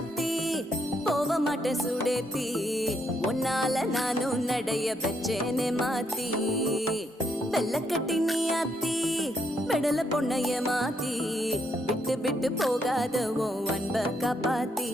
ஆத்தி போக மாட்டேன் சுடேத்தி உன்னால நானும் நடைய வச்சேனே மாத்தி வெள்ளக்கட்டி நீ ஆத்தி பெடல பொண்ணைய மாத்தி விட்டு விட்டு போகாத உன் அன்ப காப்பாத்தி